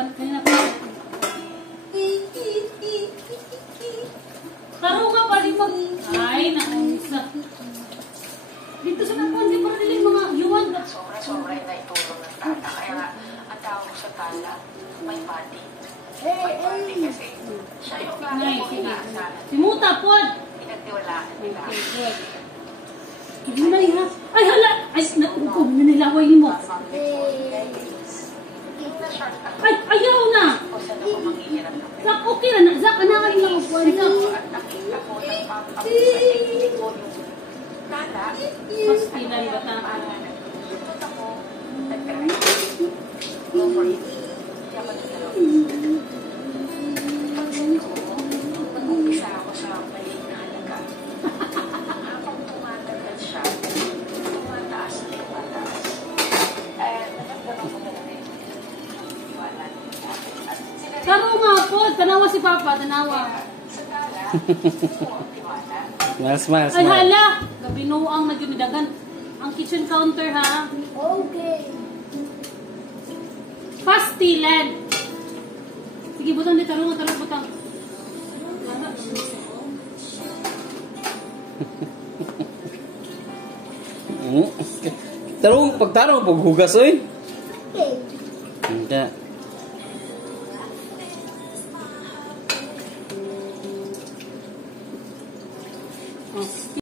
Kanina pa. Taro ka pa rin mag... Ay, naunsa. Dito sa nakuha, hindi pa rin mga yuwan. Sobra-sobra na itulong ng tata. Kaya nga, ang tawag sa tala, may pati. May pati kasi siya yung lagi mo inaasahan. Simuta po! Pinagtiwalaan nila. Hindi na ha. Ay, hala! Ay, nakukup na nilaway mo. Ay, ayaw na! Zak, okay na. Zak, anakan lang ako. Zak. At nakita ko ng papabuhay ko yung tala. Hospital ba ta? Ito ako, nag-try. Go for it. Hindi ako nagalaw. Pagsin ko, nag-umpisa ako sa maliit na halaga. Habang tumatagal siya, tumataas at tumataas. Nagagdaman ko na rin. Iwanan. Taro nga po. Tanawa si Papa. Tanawa. Sa tala, tiwala. Mas. Ay, hala! Gabinuang na gumidagan. Ang kitchen counter, ha? Okay. Pastilan. Sige, butang dito. Taro, butang. Tarong, pagtarong, paghugas, oy. Okay. Hindi.